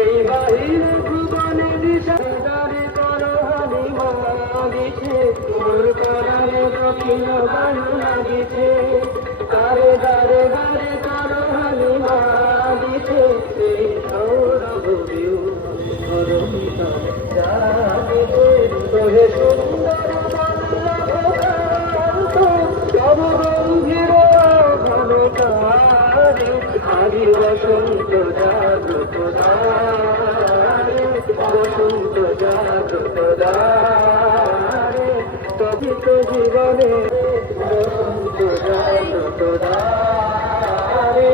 এই বাহির ভুবনে নিশাদারি করো হানি মাগিছে তোর করারে দক্ষিণ বায়ু লাগিছে তারে দারে দারে করো হানি মাগিছে এই সৌরভ বিউ করমিতা জাগিছে তোহে সুন্দর গম্ভীর ঘনকারে আদি বসন্ত জাগ্রত দ্বারে বসন্ত জাগ্রত দ্বারে তবিত জীবনে বসন্ত জাগ্রত দ্বারে